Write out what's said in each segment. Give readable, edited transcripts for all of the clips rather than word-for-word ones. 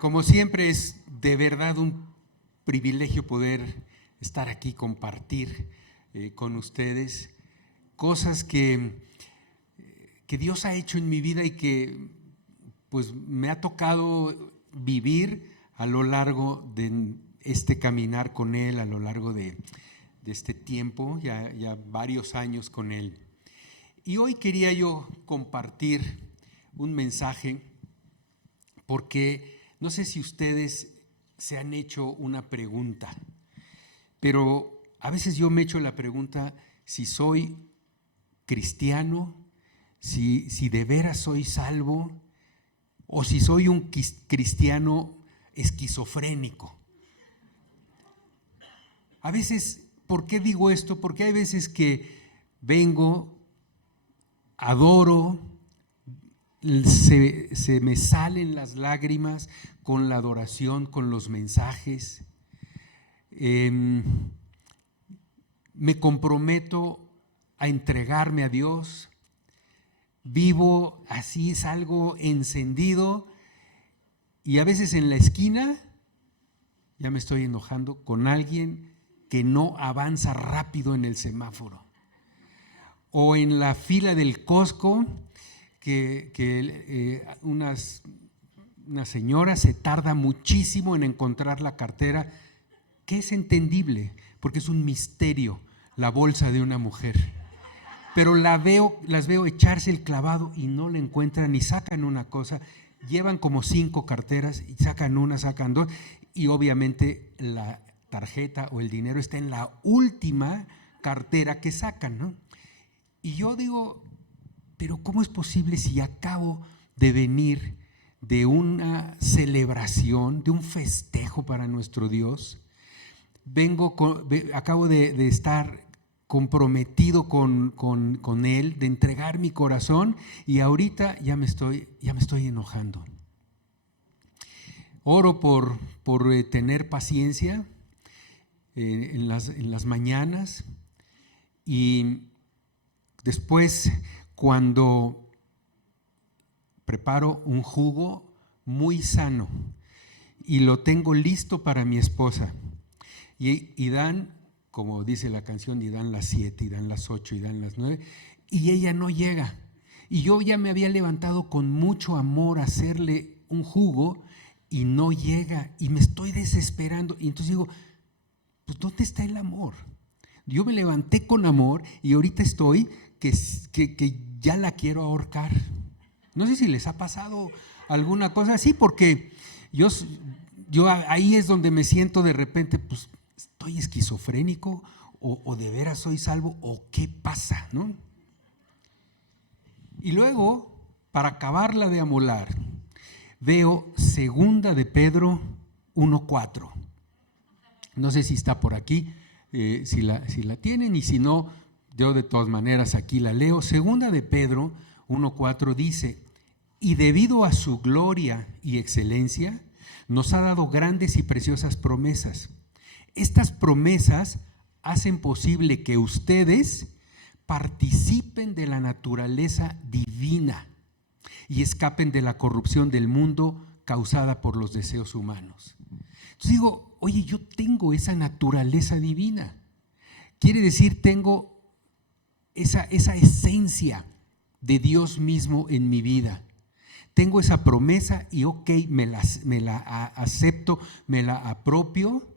Como siempre es de verdad un privilegio poder estar aquí, compartir con ustedes cosas que Dios ha hecho en mi vida y que pues me ha tocado vivir a lo largo de este caminar con Él, a lo largo de este tiempo, ya varios años con Él. Y hoy quería yo compartir un mensaje porque no sé si ustedes se han hecho una pregunta, pero a veces yo me echo la pregunta si soy cristiano, si de veras soy salvo o si soy un cristiano esquizofrénico. A veces, ¿por qué digo esto? Porque hay veces que vengo, adoro, se me salen las lágrimas con la adoración, con los mensajes. Me comprometo a entregarme a Dios. Vivo así, salgo encendido y a veces en la esquina ya me estoy enojando con alguien que no avanza rápido en el semáforo. O en la fila del Costco que una señora se tarda muchísimo en encontrar la cartera, que es entendible, porque es un misterio la bolsa de una mujer. Pero las veo echarse el clavado y no la encuentran y sacan una cosa, llevan como 5 carteras y sacan una, sacan 2 y obviamente la tarjeta o el dinero está en la última cartera que sacan, ¿no? Y yo digo, pero ¿cómo es posible si acabo de venir de una celebración, de un festejo para nuestro Dios? Acabo de estar comprometido con Él, de entregar mi corazón y ahorita ya me estoy enojando. Oro por tener paciencia en las mañanas y después cuando preparo un jugo muy sano y lo tengo listo para mi esposa y dan, como dice la canción, y dan las 7, y dan las 8, y dan las 9, y ella no llega. Y yo ya me había levantado con mucho amor a hacerle un jugo y no llega, y me estoy desesperando. Y entonces digo, pues ¿dónde está el amor? Yo me levanté con amor y ahorita estoy que ya la quiero ahorcar. No sé si les ha pasado alguna cosa así, porque yo ahí es donde me siento de repente, pues, ¿estoy esquizofrénico o de veras soy salvo o qué pasa, ¿no? Y luego, para acabarla de amolar, veo 2 de Pedro 1:4. No sé si está por aquí, si la tienen, y si no, yo de todas maneras aquí la leo. 2 de Pedro 1:4 dice: y debido a su gloria y excelencia, nos ha dado grandes y preciosas promesas. Estas promesas hacen posible que ustedes participen de la naturaleza divina y escapen de la corrupción del mundo causada por los deseos humanos. Entonces digo, oye, yo tengo esa naturaleza divina. Quiere decir, tengo esa esencia de Dios mismo en mi vida. Tengo esa promesa y ok, me la acepto, me la apropio.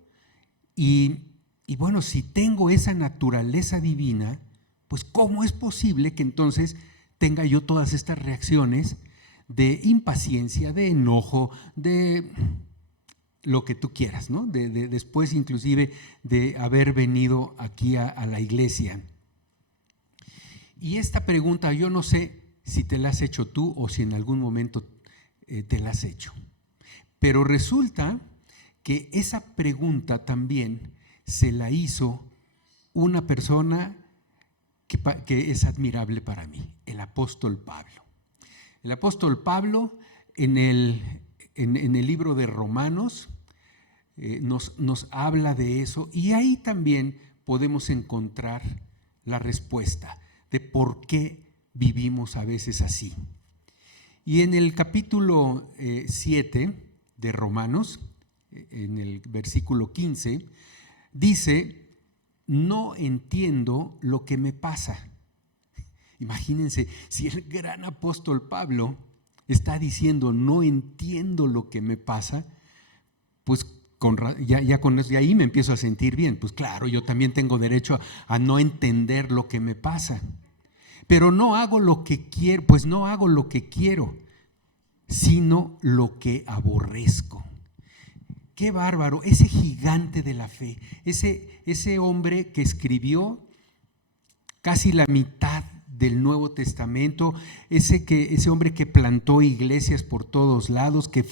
Y bueno, si tengo esa naturaleza divina, pues ¿cómo es posible que entonces tenga yo todas estas reacciones de impaciencia, de enojo, de lo que tú quieras, ¿no? Después inclusive de haber venido aquí a la iglesia? Y esta pregunta yo no sé si te la has hecho tú o si en algún momento te la has hecho. Pero resulta que esa pregunta también se la hizo una persona que es admirable para mí, el apóstol Pablo. El apóstol Pablo en el libro de Romanos nos habla de eso, y ahí también podemos encontrar la respuesta de por qué vivimos a veces así. Y en el capítulo 7 de Romanos, en el versículo 15, dice: no entiendo lo que me pasa. Imagínense, si el gran apóstol Pablo está diciendo no entiendo lo que me pasa, pues ya ahí me empiezo a sentir bien. Pues claro, yo también tengo derecho a no entender lo que me pasa. Pero no hago lo que quiero, pues no hago lo que quiero, sino lo que aborrezco. Qué bárbaro, ese gigante de la fe, ese hombre que escribió casi la mitad del Nuevo Testamento, ese hombre que plantó iglesias por todos lados, que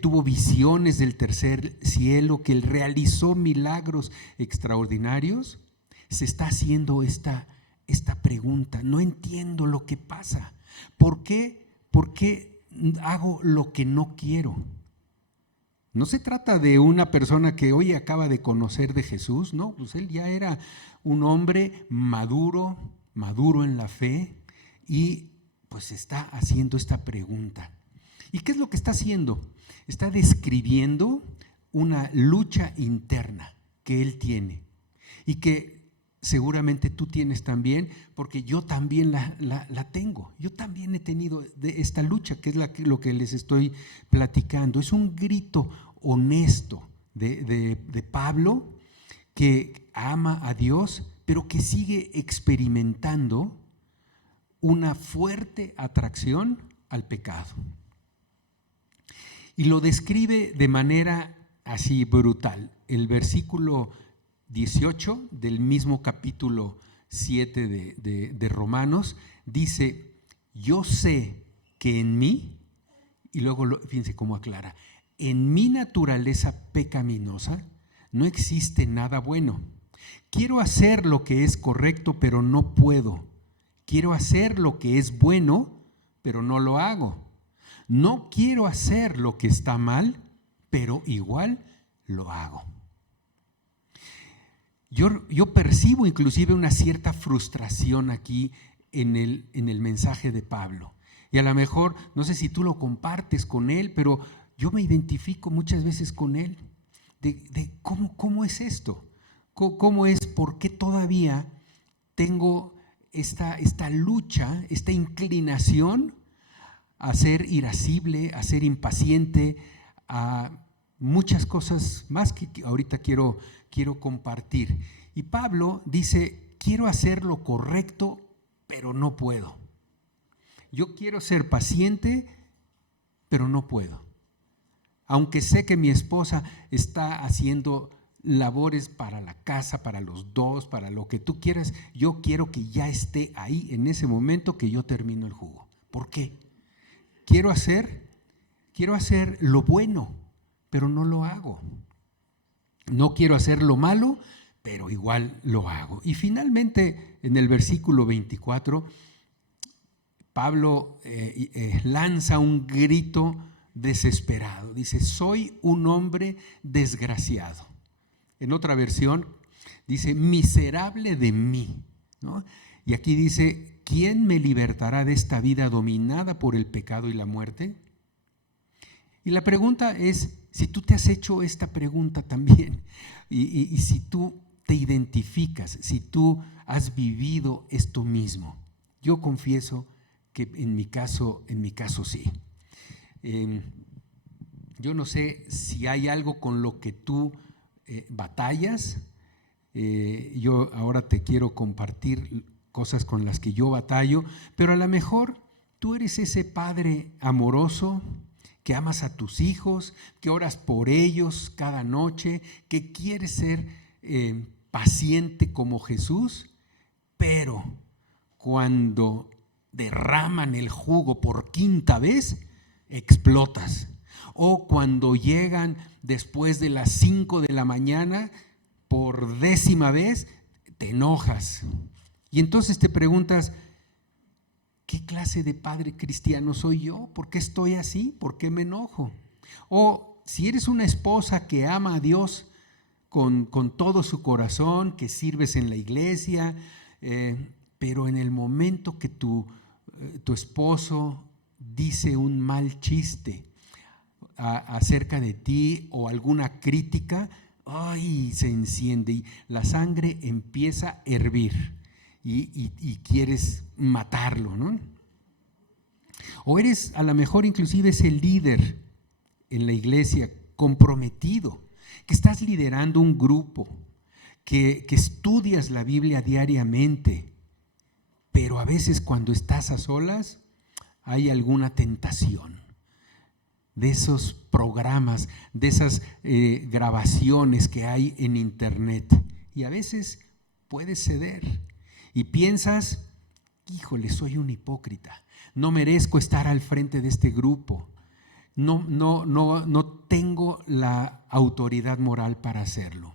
tuvo visiones del tercer cielo, que realizó milagros extraordinarios, se está haciendo esta pregunta: no entiendo lo que pasa. ¿Por qué hago lo que no quiero? No se trata de una persona que hoy acaba de conocer de Jesús, no, pues él ya era un hombre maduro en la fe, y pues está haciendo esta pregunta. ¿Y qué es lo que está haciendo? Está describiendo una lucha interna que él tiene y que seguramente tú tienes también, porque yo también la tengo. Yo también he tenido esta lucha, que es lo que les estoy platicando. Es un grito honesto de Pablo, que ama a Dios, pero que sigue experimentando una fuerte atracción al pecado. Y lo describe de manera así brutal. El versículo 18 del mismo capítulo 7 de Romanos dice: yo sé que en mí, y luego fíjense cómo aclara, en mi naturaleza pecaminosa no existe nada bueno. Quiero hacer lo que es correcto, pero no puedo. Quiero hacer lo que es bueno, pero no lo hago. No quiero hacer lo que está mal, pero igual lo hago. Yo percibo inclusive una cierta frustración aquí en el mensaje de Pablo. Y a lo mejor, no sé si tú lo compartes con él, pero yo me identifico muchas veces con él. De cómo es esto, cómo es, por qué todavía tengo esta lucha, esta inclinación a ser irascible, a ser impaciente, a muchas cosas más que ahorita quiero compartir. Y Pablo dice: quiero hacer lo correcto, pero no puedo. Yo quiero ser paciente, pero no puedo. Aunque sé que mi esposa está haciendo labores para la casa, para los dos, para lo que tú quieras, yo quiero que ya esté ahí en ese momento que yo termino el jugo. ¿Por qué? Quiero hacer lo bueno, pero no lo hago. No quiero hacer lo malo, pero igual lo hago. Y finalmente, en el versículo 24, Pablo lanza un grito desesperado. Dice: soy un hombre desgraciado. En otra versión dice: miserable de mí, ¿no? Y aquí dice: ¿quién me libertará de esta vida dominada por el pecado y la muerte? Y la pregunta es, si tú te has hecho esta pregunta también, y si tú te identificas, si tú has vivido esto mismo. Yo confieso que en mi caso sí. Yo no sé si hay algo con lo que tú batallas. Yo ahora te quiero compartir cosas con las que yo batallo, pero a lo mejor tú eres ese padre amoroso que amas a tus hijos, que oras por ellos cada noche, que quieres ser paciente como Jesús, pero cuando derraman el jugo por quinta vez, explotas. O cuando llegan después de las 5 de la mañana, por 10ª vez, te enojas. Y entonces te preguntas: ¿qué clase de padre cristiano soy yo? ¿Por qué estoy así? ¿Por qué me enojo? O si eres una esposa que ama a Dios con todo su corazón, que sirves en la iglesia, pero en el momento que tu esposo dice un mal chiste, acerca de ti o alguna crítica, ¡ay! Se enciende y la sangre empieza a hervir y quieres matarlo, ¿no? O eres a lo mejor inclusive ese líder en la iglesia comprometido, que estás liderando un grupo, que estudias la Biblia diariamente, pero a veces cuando estás a solas hay alguna tentación de esos programas, de esas grabaciones que hay en internet, y a veces puedes ceder y piensas, híjole, soy un hipócrita, no merezco estar al frente de este grupo, no tengo la autoridad moral para hacerlo.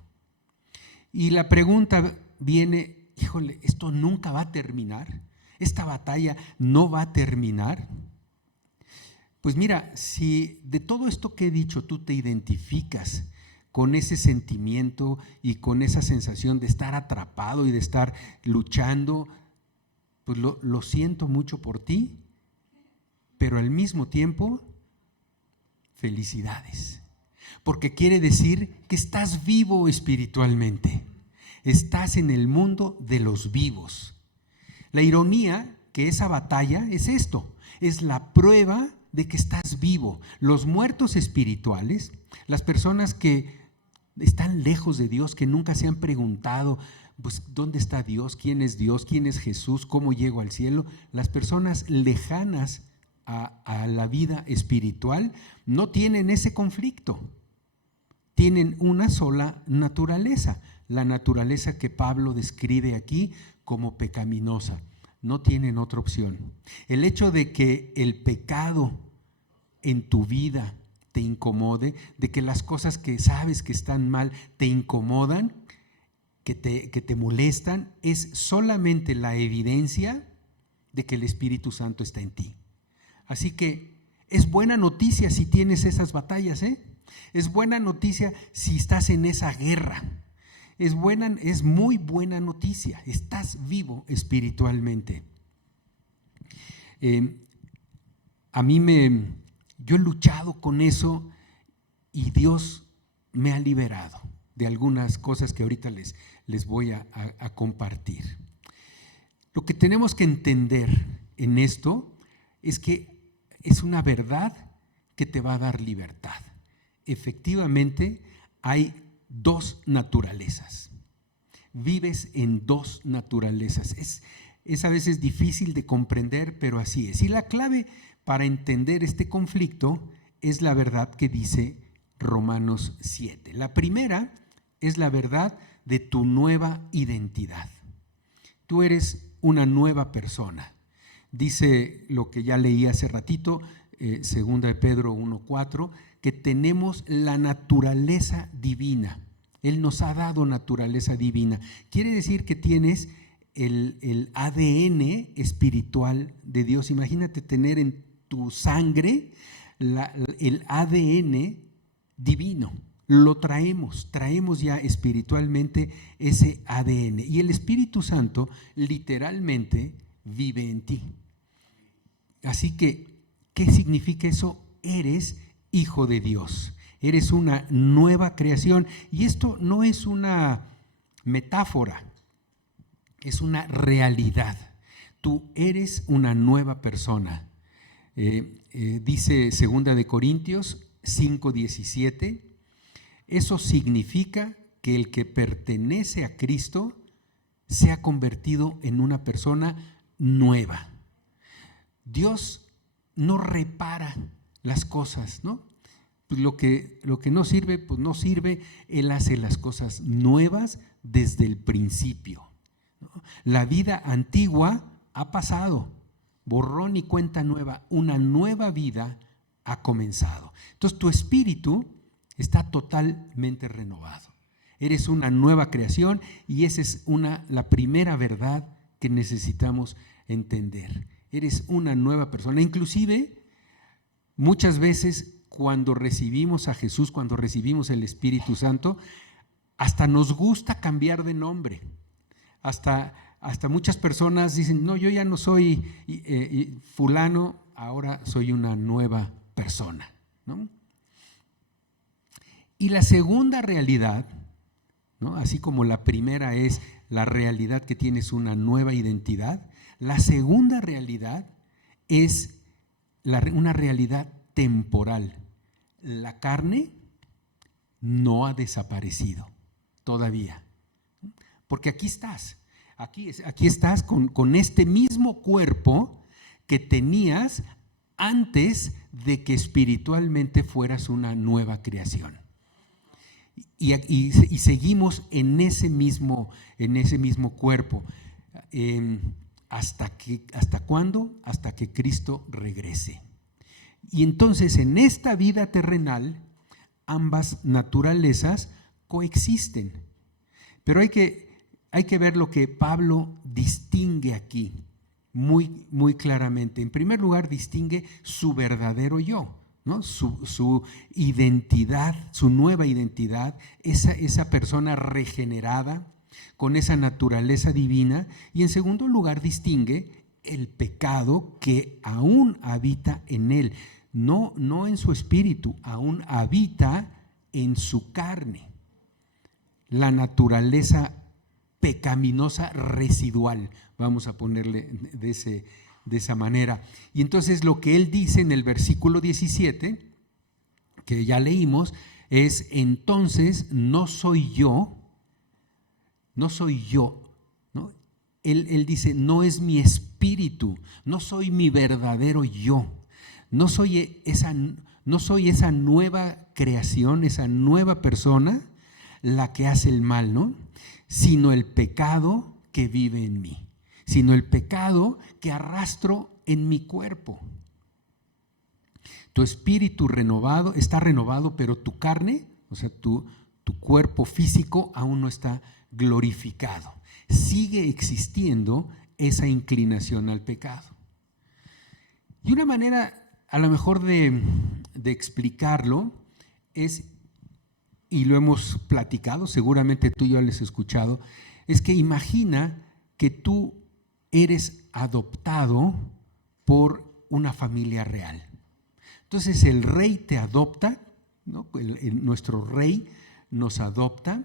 Y la pregunta viene, híjole, ¿esto nunca va a terminar? ¿Esta batalla no va a terminar? Pues mira, si de todo esto que he dicho tú te identificas con ese sentimiento y con esa sensación de estar atrapado y de estar luchando, pues lo siento mucho por ti, pero al mismo tiempo, felicidades, porque quiere decir que estás vivo espiritualmente, estás en el mundo de los vivos. La ironía que esa batalla es esto, es la prueba de que estás vivo. Los muertos espirituales, las personas que están lejos de Dios, que nunca se han preguntado, pues, ¿dónde está Dios? ¿Quién es Dios? ¿Quién es Jesús? ¿Cómo llego al cielo? Las personas lejanas a la vida espiritual no tienen ese conflicto. Tienen una sola naturaleza, la naturaleza que Pablo describe aquí como pecaminosa. No tienen otra opción. El hecho de que el pecado en tu vida te incomode, de que las cosas que sabes que están mal te incomodan, que te molestan, es solamente la evidencia de que el Espíritu Santo está en ti. Así que es buena noticia si tienes esas batallas, ¿eh? Es buena noticia si estás en esa guerra. Es muy buena noticia, estás vivo espiritualmente. Yo he luchado con eso y Dios me ha liberado de algunas cosas que ahorita les voy a compartir. Lo que tenemos que entender en esto es que es una verdad que te va a dar libertad. Efectivamente, hay dos naturalezas. Vives en dos naturalezas. Es a veces difícil de comprender, pero así es. Y la clave para entender este conflicto es la verdad que dice Romanos 7. La primera es la verdad de tu nueva identidad. Tú eres una nueva persona. Dice lo que ya leí hace ratito, 2 de Pedro 1:4, que tenemos la naturaleza divina. Él nos ha dado naturaleza divina. Quiere decir que tienes el ADN espiritual de Dios. Imagínate tener en tu sangre el ADN divino. Lo traemos ya espiritualmente ese ADN. Y el Espíritu Santo literalmente vive en ti. Así que, ¿qué significa eso? Eres hijo de Dios. Eres una nueva creación. Y esto no es una metáfora, es una realidad. Tú eres una nueva persona. Dice 2 de Corintios 5:17, eso significa que el que pertenece a Cristo se ha convertido en una persona nueva. Dios no repara las cosas, ¿no? Pues lo que no sirve, pues no sirve. Él hace las cosas nuevas desde el principio, ¿no? La vida antigua ha pasado, borrón y cuenta nueva, una nueva vida ha comenzado. Entonces tu espíritu está totalmente renovado. Eres una nueva creación y esa es la primera verdad que necesitamos entender. Eres una nueva persona. Inclusive, muchas veces cuando recibimos a Jesús, cuando recibimos el Espíritu Santo, hasta nos gusta cambiar de nombre. Hasta muchas personas dicen, no, yo ya no soy fulano, ahora soy una nueva persona, ¿no? Y la segunda realidad, ¿no? Así como la primera es la realidad que tienes una nueva identidad, la segunda realidad es una realidad temporal. La carne no ha desaparecido todavía, porque aquí estás, aquí estás con este mismo cuerpo que tenías antes de que espiritualmente fueras una nueva creación. Y seguimos en ese mismo cuerpo. ¿Hasta cuándo? Hasta que Cristo regrese. Y entonces en esta vida terrenal ambas naturalezas coexisten. Pero hay que ver lo que Pablo distingue aquí muy, muy claramente. En primer lugar, distingue su verdadero yo, ¿no? Su identidad, su nueva identidad, esa persona regenerada con esa naturaleza divina. Y en segundo lugar, distingue el pecado que aún habita en él, no en su espíritu, aún habita en su carne, la naturaleza pecaminosa residual, vamos a ponerle de esa manera. Y entonces lo que él dice en el versículo 17, que ya leímos, es: entonces no soy yo, ¿no? Él dice, no es mi espíritu, no soy mi verdadero yo, no soy esa nueva creación, esa nueva persona la que hace el mal, ¿no? Sino el pecado que vive en mí, sino el pecado que arrastro en mi cuerpo. Tu espíritu está renovado, pero tu carne, o sea, tu cuerpo físico aún no está glorificado. Sigue existiendo esa inclinación al pecado. Y una manera a lo mejor de explicarlo es, y lo hemos platicado, seguramente tú ya lo has escuchado, es que imagina que tú eres adoptado por una familia real. Entonces el rey te adopta, ¿no? Nuestro rey nos adopta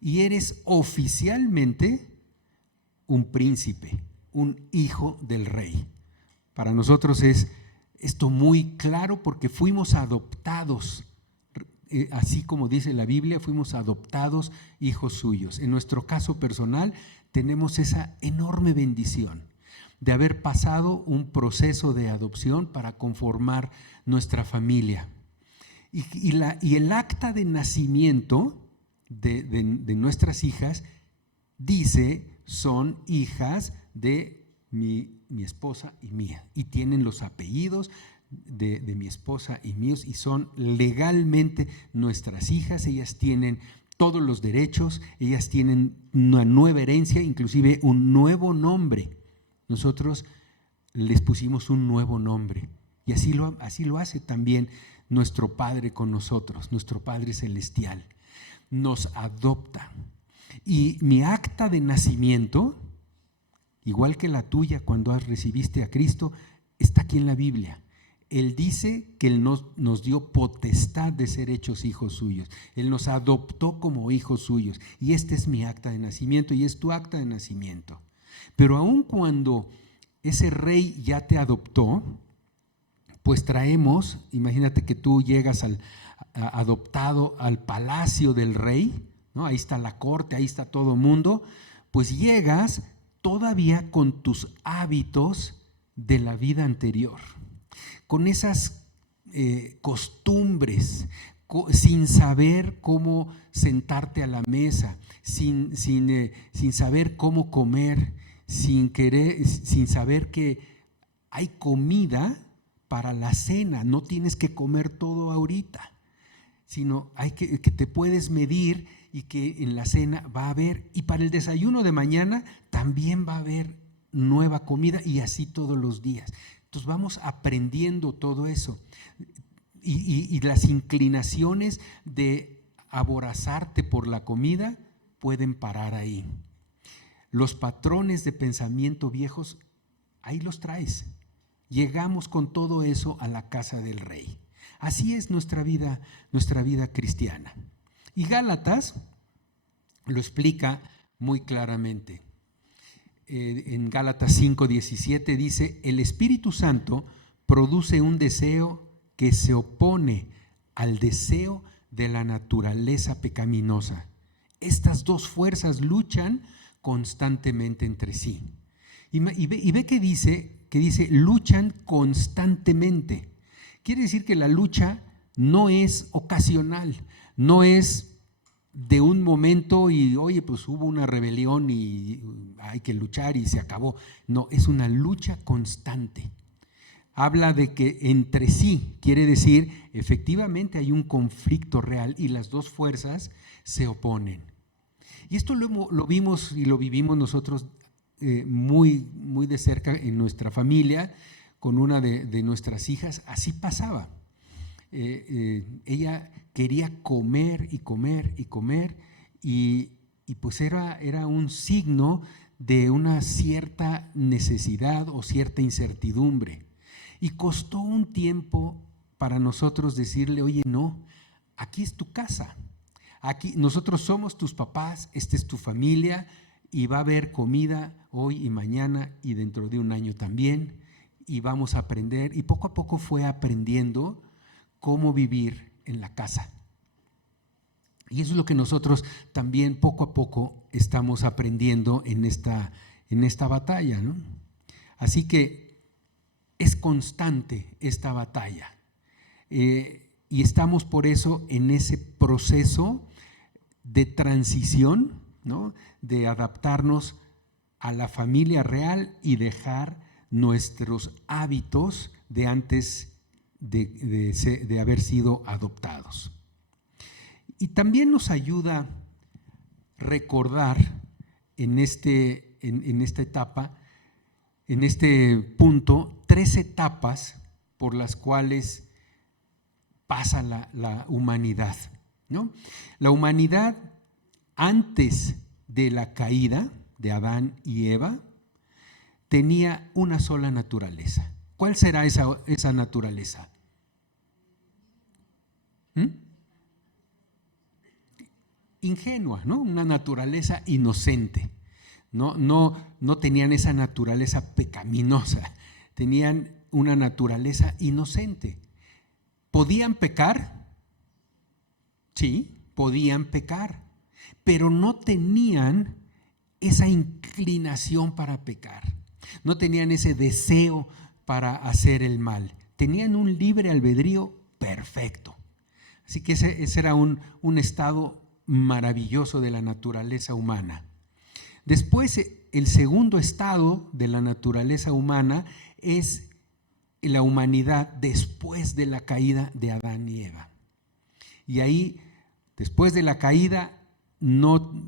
y eres oficialmente un príncipe, un hijo del rey. Para nosotros es esto muy claro porque fuimos adoptados, así como dice la Biblia, fuimos adoptados hijos suyos. En nuestro caso personal tenemos esa enorme bendición de haber pasado un proceso de adopción para conformar nuestra familia. Y el acta de nacimiento de nuestras hijas dice: son hijas de mi esposa y mía, y tienen los apellidos de mi esposa y míos, y son legalmente nuestras hijas. Ellas tienen todos los derechos, ellas tienen una nueva herencia, inclusive un nuevo nombre. Nosotros les pusimos un nuevo nombre, y así lo hace también nuestro Padre con nosotros, nuestro Padre Celestial. Nos adopta. Y mi acta de nacimiento, igual que la tuya cuando recibiste a Cristo, está aquí en la Biblia. Él dice que Él nos dio potestad de ser hechos hijos suyos. Él nos adoptó como hijos suyos. Y este es mi acta de nacimiento y es tu acta de nacimiento. Pero aun cuando ese rey ya te adoptó, pues traemos, imagínate que tú llegas adoptado al palacio del rey, ¿no? Ahí está la corte, ahí está todo el mundo, pues llegas todavía con tus hábitos de la vida anterior, con esas costumbres, sin saber cómo sentarte a la mesa, sin saber cómo comer, sin saber que hay comida para la cena, no tienes que comer todo ahorita, sino que te puedes medir y que en la cena va a haber, y para el desayuno de mañana también va a haber nueva comida, y así todos los días. Entonces vamos aprendiendo todo eso, y las inclinaciones de aborazarte por la comida pueden parar ahí. Los patrones de pensamiento viejos, ahí los traes. Llegamos con todo eso a la casa del rey. Así es nuestra vida cristiana. Y Gálatas lo explica muy claramente. En Gálatas 5:17 dice: el Espíritu Santo produce un deseo que se opone al deseo de la naturaleza pecaminosa. Estas dos fuerzas luchan constantemente entre sí. Y ve que dice luchan constantemente. Quiere decir que la lucha no es ocasional, no es de un momento y oye, pues hubo una rebelión y hay que luchar y se acabó. No, es una lucha constante. Habla de que entre sí, quiere decir, efectivamente hay un conflicto real y las dos fuerzas se oponen. Y esto lo vimos y lo vivimos nosotros muy, muy de cerca en nuestra familia, con una de nuestras hijas. Así pasaba. Ella quería comer y comer y comer y pues era un signo de una cierta necesidad o cierta incertidumbre. Y costó un tiempo para nosotros decirle, oye, no, aquí es tu casa, aquí nosotros somos tus papás, esta es tu familia y va a haber comida hoy y mañana y dentro de un año también y vamos a aprender. Y poco a poco fue aprendiendo cómo vivir en la casa. Y eso es lo que nosotros también poco a poco estamos aprendiendo en esta batalla, ¿no? Así que es constante esta batalla. Y estamos por eso en ese proceso de transición, ¿no? De adaptarnos a la familia real y dejar nuestros hábitos de antes de haber sido adoptados. Y también nos ayuda recordar en esta etapa, en este punto, 3 etapas por las cuales pasa la humanidad, ¿no? La humanidad antes de la caída de Adán y Eva tenía una sola naturaleza. ¿Cuál será esa naturaleza? Ingenua, ¿no? Una naturaleza inocente. No tenían esa naturaleza pecaminosa, tenían una naturaleza inocente. ¿Podían pecar? Sí, podían pecar, pero no tenían esa inclinación para pecar, no tenían ese deseo para hacer el mal, tenían un libre albedrío perfecto. Así que ese era un estado maravilloso de la naturaleza humana. Después, el segundo estado de la naturaleza humana es la humanidad después de la caída de Adán y Eva. Y ahí, después de la caída,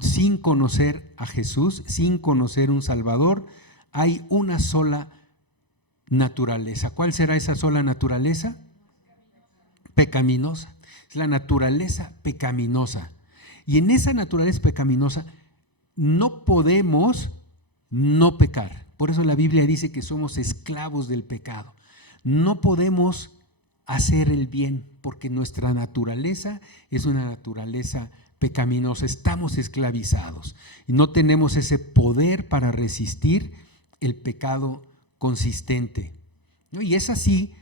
sin conocer a Jesús, sin conocer un Salvador, hay una sola naturaleza. ¿Cuál será esa sola naturaleza? Pecaminosa. Es la naturaleza pecaminosa. Y en esa naturaleza pecaminosa no podemos no pecar. Por eso la Biblia dice que somos esclavos del pecado. No podemos hacer el bien porque nuestra naturaleza es una naturaleza pecaminosa. Estamos esclavizados y no tenemos ese poder para resistir el pecado consistente, ¿no? Y es así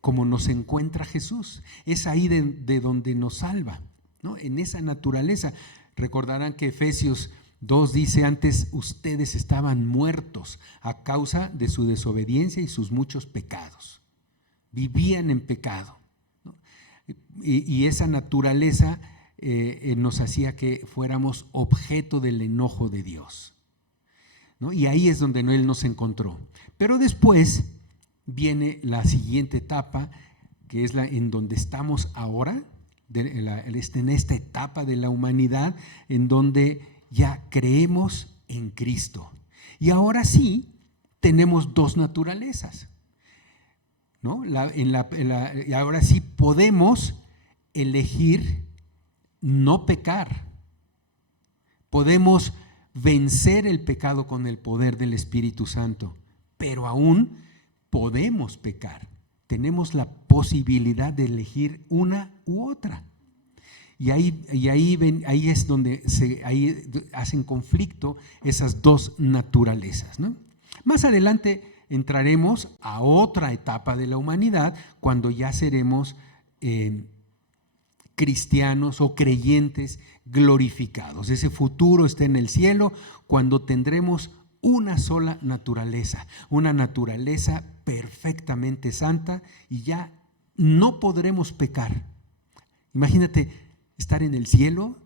como nos encuentra Jesús. Es ahí de donde nos salva, ¿no? En esa naturaleza. Recordarán que Efesios 2 dice: antes ustedes estaban muertos a causa de su desobediencia y sus muchos pecados. Vivían en pecado, ¿no? Y esa naturaleza nos hacía que fuéramos objeto del enojo de Dios, ¿no? Y ahí es donde Él nos encontró. Pero después viene la siguiente etapa, que es en donde estamos ahora, en esta etapa de la humanidad, en donde ya creemos en Cristo. Y ahora sí tenemos 2 naturalezas, ¿no? Y ahora sí podemos elegir no pecar. Podemos vencer el pecado con el poder del Espíritu Santo, pero aún podemos pecar. tenemos la posibilidad de elegir una u otra. Y ahí es donde ahí hacen conflicto esas dos naturalezas, ¿no? Más adelante entraremos a otra etapa de la humanidad cuando ya seremos cristianos o creyentes glorificados. Ese futuro está en el cielo cuando tendremos una sola naturaleza, una naturaleza perfectamente santa y ya no podremos pecar. Imagínate estar en el cielo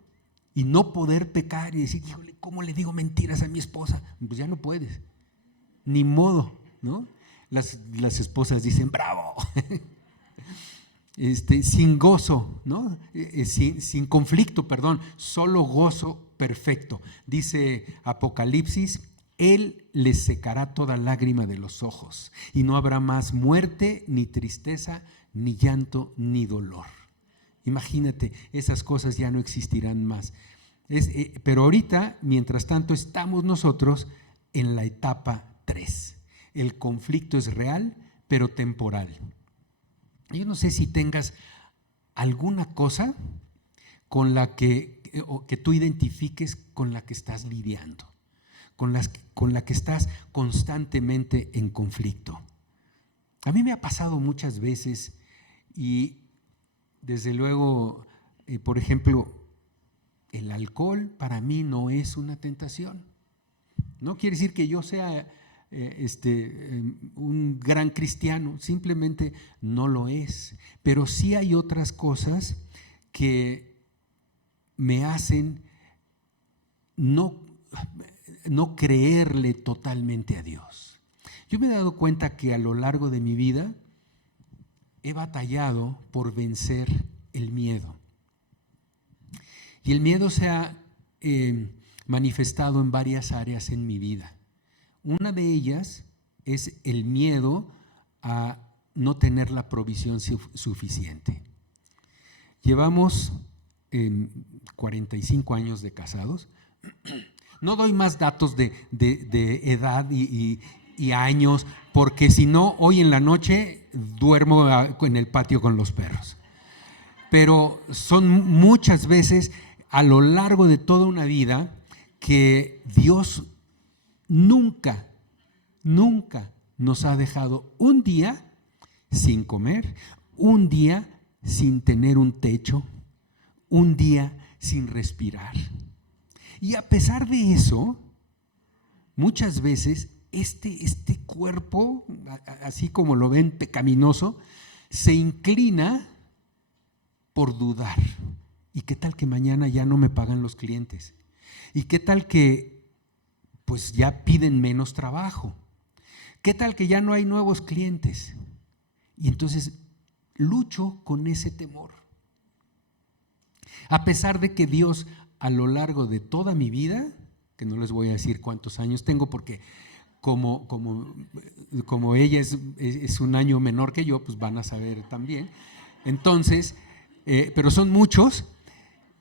y no poder pecar y decir, híjole, ¿cómo le digo mentiras a mi esposa? Pues ya no puedes, ni modo, ¿no? Las esposas dicen, ¡bravo! Sin gozo, ¿no? Sin conflicto, perdón, solo gozo perfecto. Dice Apocalipsis, Él les secará toda lágrima de los ojos y no habrá más muerte, ni tristeza, ni llanto, ni dolor. Imagínate, esas cosas ya no existirán más. Pero ahorita, mientras tanto, estamos nosotros en la etapa 3. El conflicto es real, pero temporal. Yo no sé si tengas alguna cosa con la que tú identifiques con la que estás lidiando, con la que estás constantemente en conflicto. A mí me ha pasado muchas veces y desde luego, por ejemplo, el alcohol para mí no es una tentación. No quiere decir que yo sea un gran cristiano, simplemente no lo es. Pero sí hay otras cosas que me hacen no creerle totalmente a Dios. Yo me he dado cuenta que a lo largo de mi vida he batallado por vencer el miedo. Y el miedo se ha manifestado en varias áreas en mi vida. Una de ellas es el miedo a no tener la provisión suficiente. Llevamos 45 años de casados. No doy más datos de edad y años, porque si no, hoy en la noche duermo en el patio con los perros. Pero son muchas veces a lo largo de toda una vida que Dios nunca nos ha dejado un día sin comer, un día sin tener un techo, un día sin respirar. Y a pesar de eso, muchas veces este cuerpo, así como lo ven pecaminoso, se inclina por dudar. ¿Y qué tal que mañana ya no me pagan los clientes? ¿Y qué tal que pues ya piden menos trabajo? ¿Qué tal que ya no hay nuevos clientes? Y entonces lucho con ese temor. A pesar de que Dios a lo largo de toda mi vida, que no les voy a decir cuántos años tengo porque como ella es un año menor que yo, pues van a saber también. Entonces, pero son muchos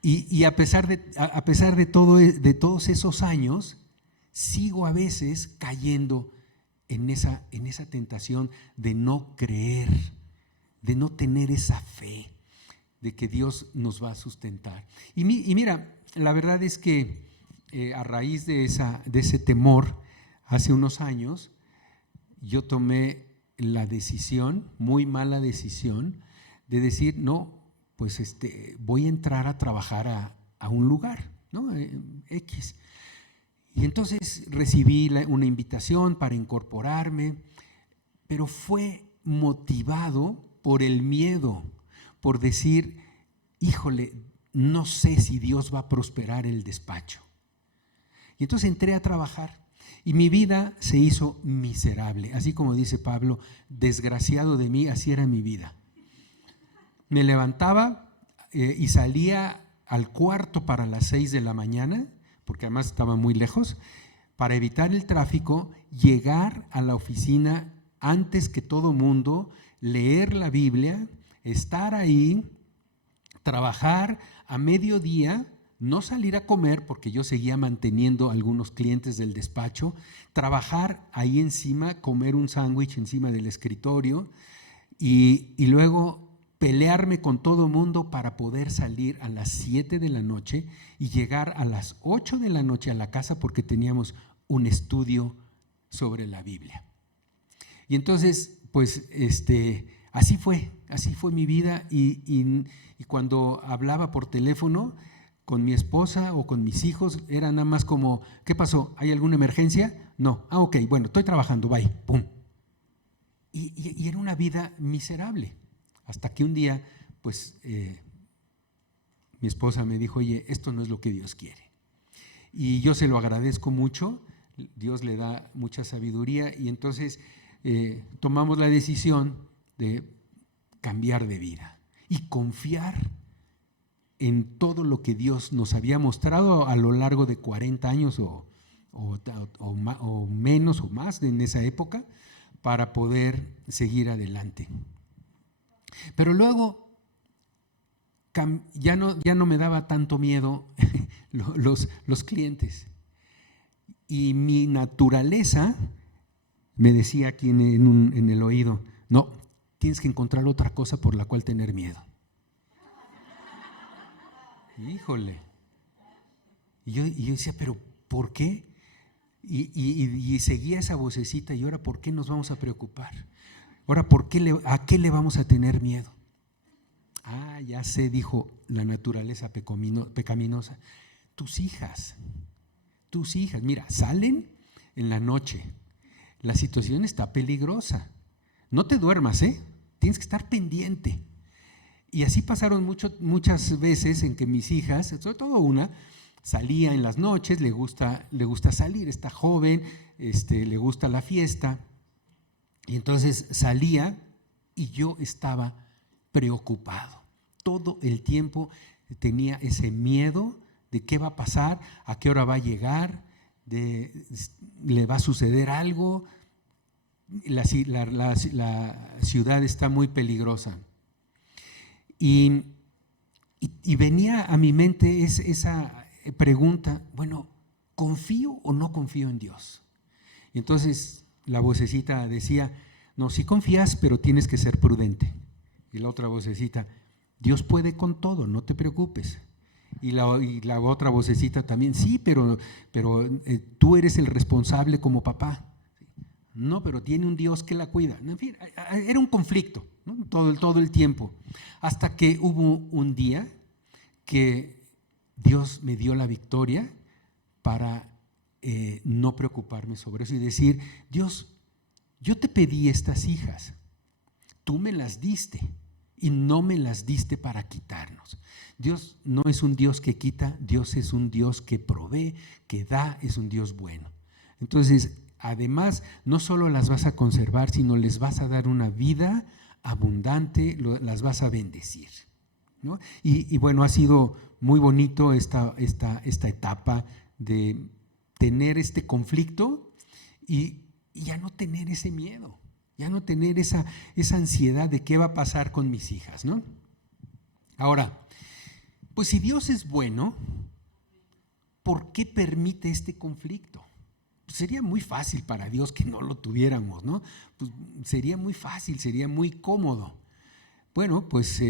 y a pesar de todos esos años, sigo a veces cayendo en esa tentación de no creer, de no tener esa fe de que Dios nos va a sustentar. Y mira, la verdad es que a raíz de ese temor, hace unos años, yo tomé la decisión, muy mala decisión, de decir, no, pues voy a entrar a trabajar a un lugar, ¿no? X. Y entonces recibí una invitación para incorporarme, pero fue motivado por el miedo, por decir, híjole, no sé si Dios va a prosperar el despacho. Y entonces entré a trabajar y mi vida se hizo miserable. Así como dice Pablo, desgraciado de mí, así era mi vida. Me levantaba y salía al cuarto para las 6 de la mañana, porque además estaba muy lejos, para evitar el tráfico, llegar a la oficina antes que todo mundo, leer la Biblia, estar ahí, trabajar a mediodía, no salir a comer porque yo seguía manteniendo algunos clientes del despacho, trabajar ahí encima, comer un sándwich encima del escritorio y luego pelearme con todo mundo para poder salir a las 7 de la noche y llegar a las 8 de la noche a la casa porque teníamos un estudio sobre la Biblia. Y entonces, pues, así fue mi vida y cuando hablaba por teléfono con mi esposa o con mis hijos, era nada más como, ¿qué pasó? ¿Hay alguna emergencia? No. Ok, bueno, estoy trabajando, bye, pum. Y era una vida miserable. Hasta que un día, pues, mi esposa me dijo, oye, esto no es lo que Dios quiere. Y yo se lo agradezco mucho, Dios le da mucha sabiduría y entonces tomamos la decisión de cambiar de vida y confiar en todo lo que Dios nos había mostrado a lo largo de 40 años o menos o más en esa época para poder seguir adelante. Pero luego ya no me daba tanto miedo los clientes. Y mi naturaleza me decía aquí en el oído, no, tienes que encontrar otra cosa por la cual tener miedo. Híjole. Y yo decía, ¿pero por qué? Y seguía esa vocecita, y ahora, ¿por qué nos vamos a preocupar? Ahora, ¿a qué le vamos a tener miedo? Ah, ya sé, dijo la naturaleza pecaminosa. Tus hijas, mira, salen en la noche. La situación está peligrosa. No te duermas, tienes que estar pendiente. Y así pasaron muchas veces en que mis hijas, sobre todo una, salía en las noches, le gusta salir, está joven, le gusta la fiesta. Y entonces salía y yo estaba preocupado. Todo el tiempo tenía ese miedo de qué va a pasar, a qué hora va a llegar, le va a suceder algo. La ciudad está muy peligrosa. Y venía a mi mente esa pregunta, bueno, ¿confío o no confío en Dios? Y entonces la vocecita decía, no, sí confías, pero tienes que ser prudente. Y la otra vocecita, Dios puede con todo, no te preocupes. Y la otra vocecita también, sí, pero tú eres el responsable como papá. No, pero tiene un Dios que la cuida. En fin, era un conflicto, ¿no? todo el tiempo. Hasta que hubo un día que Dios me dio la victoria para no preocuparme sobre eso y decir, Dios, yo te pedí estas hijas, tú me las diste y no me las diste para quitarnos. Dios no es un Dios que quita, Dios es un Dios que provee, que da, es un Dios bueno. Entonces, además, no solo las vas a conservar, sino les vas a dar una vida abundante, las vas a bendecir, ¿no? Y bueno, ha sido muy bonito esta etapa de tener este conflicto y ya no tener ese miedo, ya no tener esa ansiedad de qué va a pasar con mis hijas, ¿no? Ahora, pues si Dios es bueno, ¿por qué permite este conflicto? Pues sería muy fácil para Dios que no lo tuviéramos, ¿no? Pues sería muy fácil, sería muy cómodo. Bueno, pues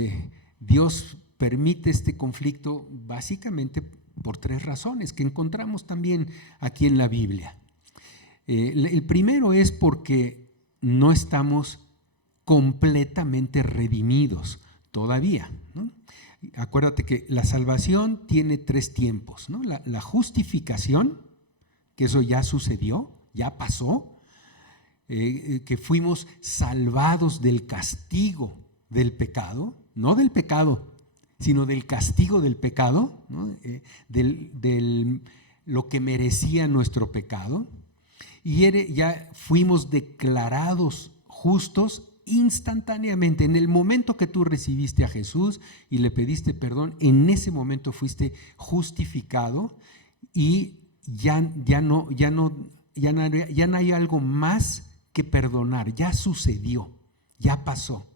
Dios permite este conflicto básicamente por 3 razones que encontramos también aquí en la Biblia. El primero es porque no estamos completamente redimidos todavía, ¿no? Acuérdate que la salvación tiene 3 tiempos, ¿no? La justificación, que eso ya sucedió, ya pasó, que fuimos salvados del castigo del pecado, no del pecado, sino del castigo del pecado, ¿no? del lo que merecía nuestro pecado, y ya fuimos declarados justos instantáneamente. En el momento que tú recibiste a Jesús y le pediste perdón, en ese momento fuiste justificado y ya no hay algo más que perdonar, ya sucedió, ya pasó,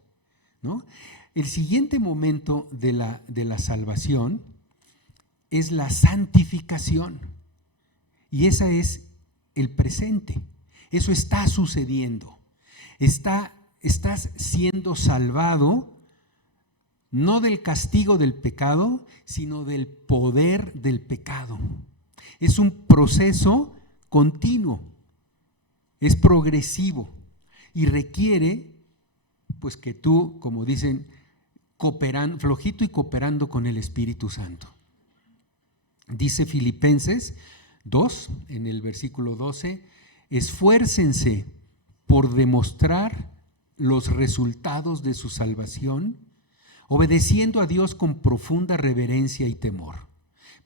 ¿no? El siguiente momento de la salvación es la santificación, y esa es el presente. Eso está sucediendo, está estás siendo salvado no del castigo del pecado, sino del poder del pecado. Es un proceso continuo, es progresivo y requiere, pues, que tú, como dicen, cooperando, flojito y cooperando con el Espíritu Santo. Dice Filipenses 2, en el versículo 12, esfuércense por demostrar los resultados de su salvación, obedeciendo a Dios con profunda reverencia y temor,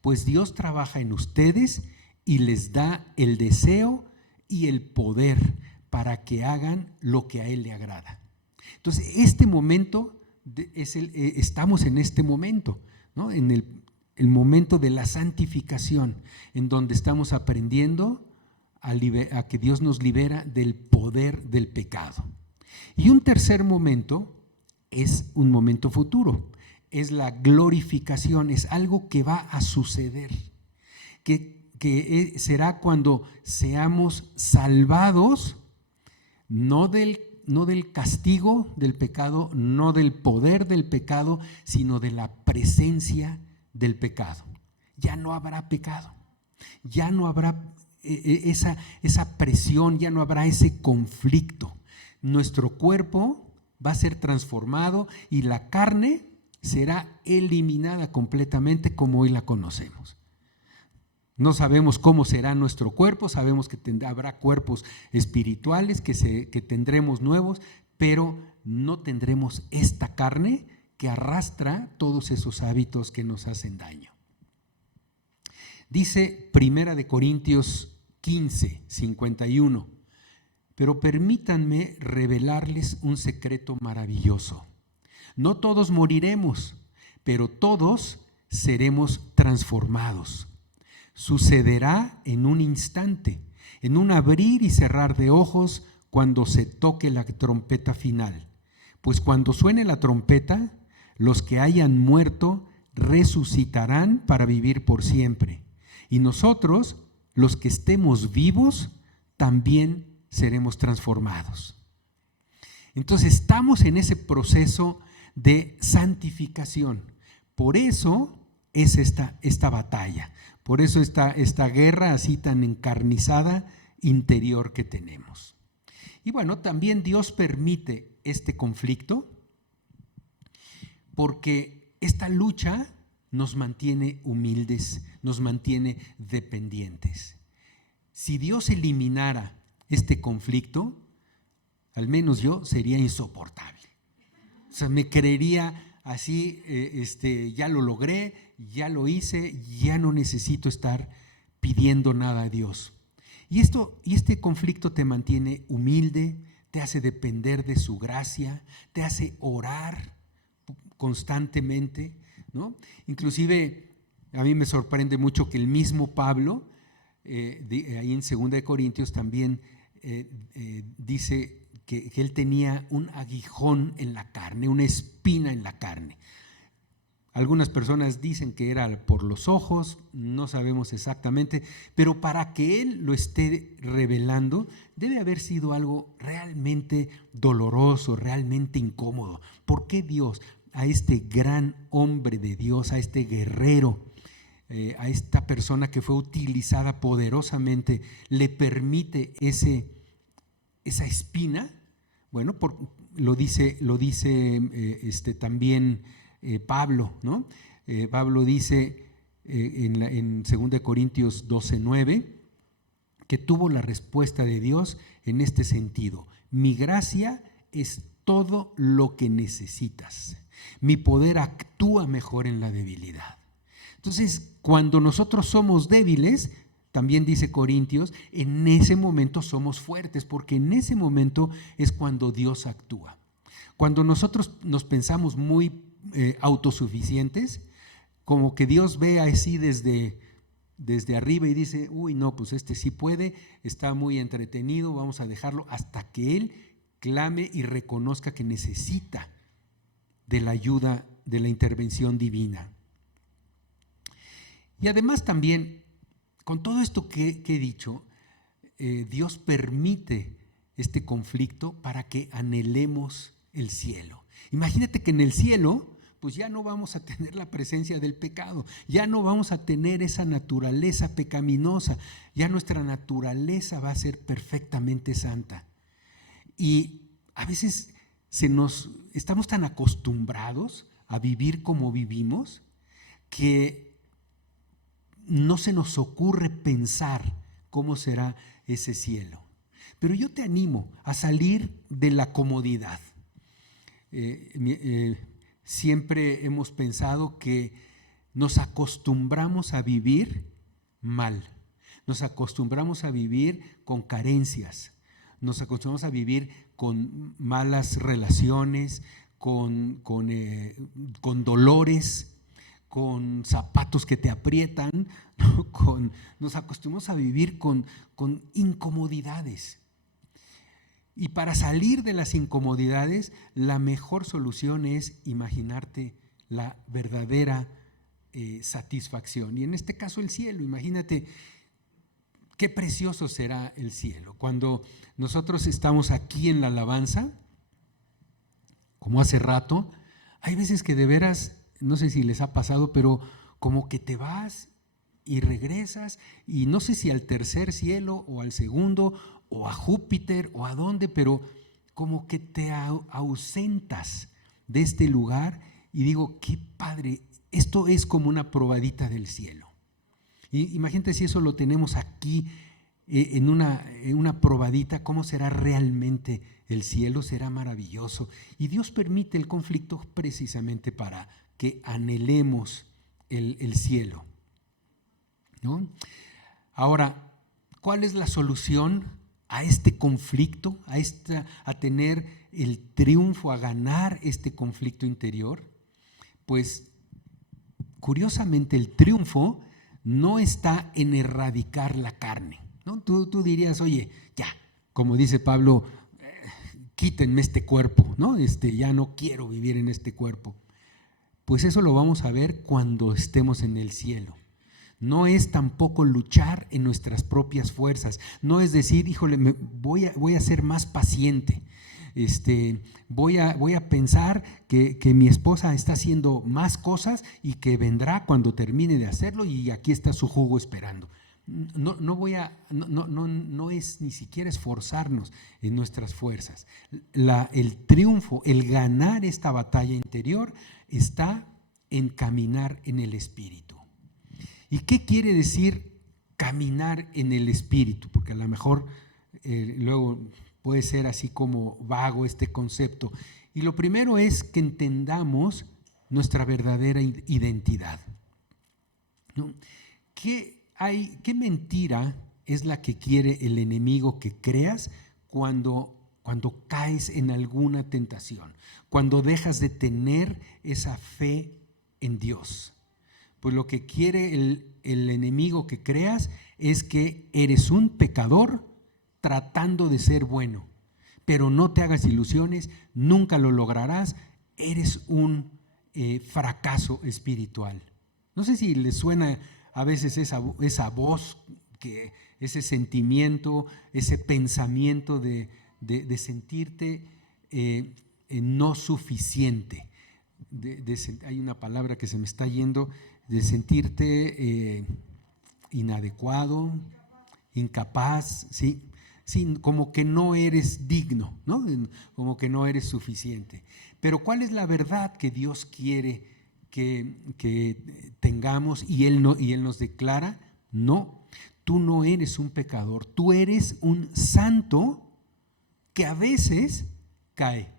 pues Dios trabaja en ustedes y les da el deseo y el poder para que hagan lo que a Él le agrada. Entonces, este momento, estamos en este momento, ¿no? En el momento de la santificación, en donde estamos aprendiendo a que Dios nos libera del poder del pecado. Y un tercer momento es un momento futuro, es la glorificación, es algo que va a suceder, que será cuando seamos salvados, no del castigo del pecado, no del poder del pecado, sino de la presencia del pecado. Ya no habrá pecado, ya no habrá esa presión, ya no habrá ese conflicto. Nuestro cuerpo va a ser transformado y la carne será eliminada completamente como hoy la conocemos. No sabemos cómo será nuestro cuerpo, sabemos que habrá cuerpos espirituales que tendremos nuevos, pero no tendremos esta carne que arrastra todos esos hábitos que nos hacen daño. Dice 1 Corintios 15, 51, pero permítanme revelarles un secreto maravilloso. No todos moriremos, pero todos seremos transformados. Sucederá en un instante, en un abrir y cerrar de ojos, cuando se toque la trompeta final. Pues cuando suene la trompeta, los que hayan muerto resucitarán para vivir por siempre. Y nosotros, los que estemos vivos, también seremos transformados. Entonces estamos en ese proceso de santificación. Por eso es esta batalla, por eso esta guerra así tan encarnizada interior que tenemos. Y bueno, también Dios permite este conflicto porque esta lucha nos mantiene humildes, nos mantiene dependientes. Si Dios eliminara este conflicto, al menos yo sería insoportable. O sea, me creería así, ya lo logré, ya lo hice, ya no necesito estar pidiendo nada a Dios. Y este conflicto te mantiene humilde, te hace depender de su gracia, te hace orar constantemente, ¿no? Inclusive a mí me sorprende mucho que el mismo Pablo, ahí en 2 Corintios también dice que él tenía un aguijón en la carne, una espina en la carne. Algunas personas dicen que era por los ojos, no sabemos exactamente, pero para que él lo esté revelando, debe haber sido algo realmente doloroso, realmente incómodo. ¿Por qué Dios a este gran hombre de Dios, a este guerrero, a esta persona que fue utilizada poderosamente, le permite esa espina? Bueno, lo dice también Pablo, ¿no? Pablo dice en 2 Corintios 12:9 que tuvo la respuesta de Dios en este sentido: mi gracia es todo lo que necesitas, mi poder actúa mejor en la debilidad. Entonces, cuando nosotros somos débiles, también dice Corintios, en ese momento somos fuertes, porque en ese momento es cuando Dios actúa. Cuando nosotros nos pensamos muy autosuficientes, como que Dios ve así desde arriba y dice, uy, no, pues este sí puede, está muy entretenido, vamos a dejarlo hasta que Él clame y reconozca que necesita de la ayuda, de la intervención divina. Y además también, con todo esto que he dicho, Dios permite este conflicto para que anhelemos el cielo. Imagínate que en el cielo pues ya no vamos a tener la presencia del pecado, ya no vamos a tener esa naturaleza pecaminosa, ya nuestra naturaleza va a ser perfectamente santa. Y a veces estamos tan acostumbrados a vivir como vivimos que no se nos ocurre pensar cómo será ese cielo. Pero yo te animo a salir de la comodidad. Siempre hemos pensado que nos acostumbramos a vivir mal, nos acostumbramos a vivir con carencias, nos acostumbramos a vivir con malas relaciones, con dolores, con zapatos que te aprietan, ¿no? Nos acostumbramos a vivir con incomodidades. Y para salir de las incomodidades, la mejor solución es imaginarte la verdadera satisfacción. Y en este caso el cielo. Imagínate qué precioso será el cielo. Cuando nosotros estamos aquí en la alabanza, como hace rato, hay veces que de veras, no sé si les ha pasado, pero como que te vas y regresas, y no sé si al tercer cielo o al segundo o a Júpiter o a dónde, pero como que te ausentas de este lugar y digo, qué padre, esto es como una probadita del cielo. Y imagínate si eso lo tenemos aquí en una probadita, ¿cómo será realmente el cielo? Será maravilloso. Y Dios permite el conflicto precisamente para que anhelemos el cielo, ¿no? Ahora, ¿cuál es la solución a este conflicto, a tener el triunfo, a ganar este conflicto interior? Pues curiosamente el triunfo no está en erradicar la carne, ¿no? Tú dirías, oye, ya, como dice Pablo, quítenme este cuerpo, ¿no? Ya no quiero vivir en este cuerpo. Pues eso lo vamos a ver cuando estemos en el cielo. No es tampoco luchar en nuestras propias fuerzas, no es decir, híjole, voy a ser más paciente, voy a pensar que mi esposa está haciendo más cosas y que vendrá cuando termine de hacerlo y aquí está su jugo esperando. No es ni siquiera esforzarnos en nuestras fuerzas. El triunfo, el ganar esta batalla interior está en caminar en el Espíritu. ¿Y qué quiere decir caminar en el Espíritu? Porque a lo mejor luego puede ser así como vago este concepto. Y lo primero es que entendamos nuestra verdadera identidad, ¿no? ¿Qué mentira es la que quiere el enemigo que creas cuando caes en alguna tentación? Cuando dejas de tener esa fe en Dios. Pues lo que quiere el enemigo que creas es que eres un pecador tratando de ser bueno, pero no te hagas ilusiones, nunca lo lograrás, eres un fracaso espiritual. No sé si les suena a veces esa voz, ese sentimiento, ese pensamiento de sentirte no suficiente. Hay una palabra que se me está yendo, de sentirte inadecuado, incapaz, ¿sí? Sí, como que no eres digno, ¿no? Como que no eres suficiente. Pero ¿cuál es la verdad que Dios quiere que tengamos y Él nos declara? No, tú no eres un pecador, tú eres un santo que a veces cae.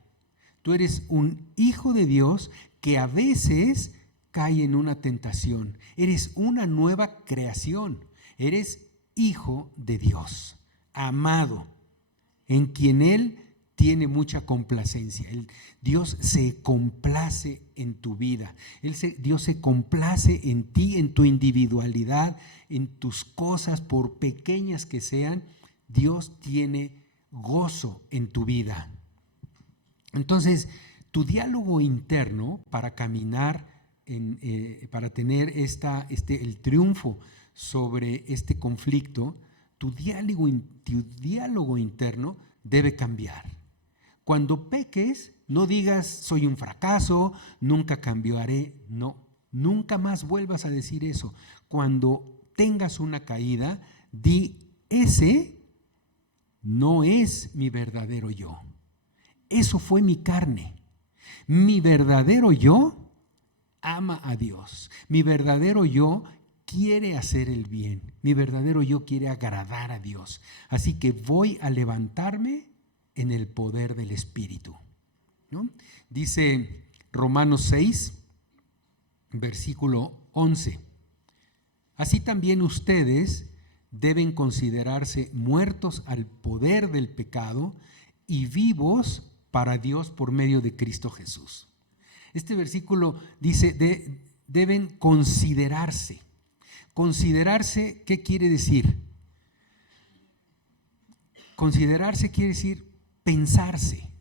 Tú eres un hijo de Dios que a veces cae en una tentación. Eres una nueva creación. Eres hijo de Dios, amado, en quien Él tiene mucha complacencia. Dios se complace en tu vida. Dios se complace en ti, en tu individualidad, en tus cosas, por pequeñas que sean. Dios tiene gozo en tu vida. Entonces, tu diálogo interno para caminar, para tener el triunfo sobre este conflicto, tu diálogo interno debe cambiar. Cuando peques, no digas soy un fracaso, nunca cambiaré. No, nunca más vuelvas a decir eso. Cuando tengas una caída, di, ese no es mi verdadero yo. Eso fue mi carne. Mi verdadero yo ama a Dios. Mi verdadero yo quiere hacer el bien. Mi verdadero yo quiere agradar a Dios. Así que voy a levantarme en el poder del Espíritu, ¿no? Dice Romanos 6, versículo 11. Así también ustedes deben considerarse muertos al poder del pecado y vivos para Dios por medio de Cristo Jesús. Este versículo dice, deben considerarse. Considerarse, ¿qué quiere decir? Considerarse quiere decir pensarse,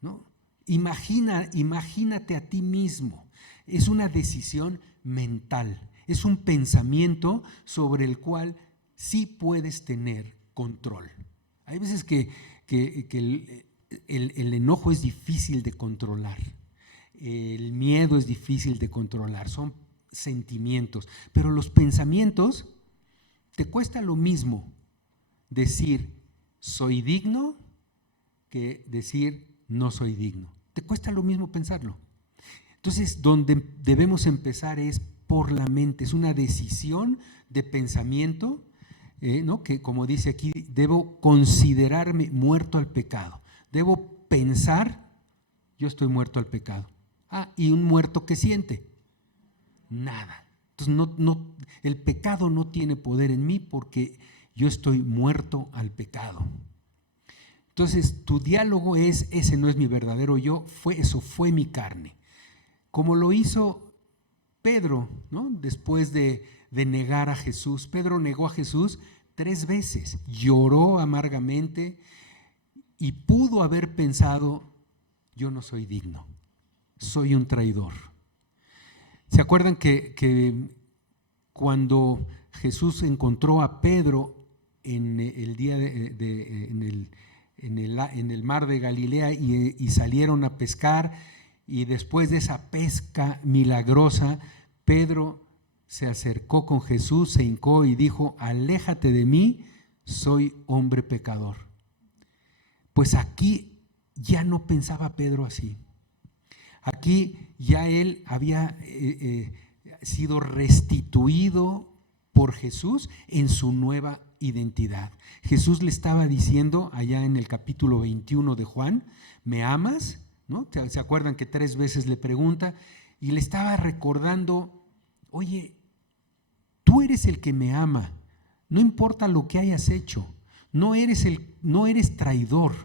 ¿no? Imagínate a ti mismo. Es una decisión mental, es un pensamiento sobre el cual sí puedes tener control. Hay veces que el enojo es difícil de controlar, el miedo es difícil de controlar, son sentimientos, pero los pensamientos te cuesta lo mismo decir soy digno que decir no soy digno. Te cuesta lo mismo pensarlo. Entonces, donde debemos empezar es por la mente, es una decisión de pensamiento, ¿no? Que como dice aquí, debo considerarme muerto al pecado. Debo pensar, yo estoy muerto al pecado. ¿Y un muerto qué siente? Nada. Entonces, el pecado no tiene poder en mí porque yo estoy muerto al pecado. Entonces, tu diálogo es, ese no es mi verdadero yo, eso fue mi carne. Como lo hizo Pedro, ¿no? Después de negar a Jesús. Pedro negó a Jesús 3 veces, lloró amargamente y pudo haber pensado, yo no soy digno, soy un traidor. ¿Se acuerdan que cuando Jesús encontró a Pedro en el día en el mar de Galilea y salieron a pescar, y después de esa pesca milagrosa, Pedro se acercó con Jesús, se hincó y dijo, aléjate de mí, soy hombre pecador? Pues aquí ya no pensaba Pedro así. Aquí ya él había sido restituido por Jesús en su nueva identidad. Jesús le estaba diciendo allá en el capítulo 21 de Juan, ¿me amas? ¿No? ¿Se acuerdan que 3 veces le pregunta? Y le estaba recordando, oye, tú eres el que me ama, no importa lo que hayas hecho, no eres traidor.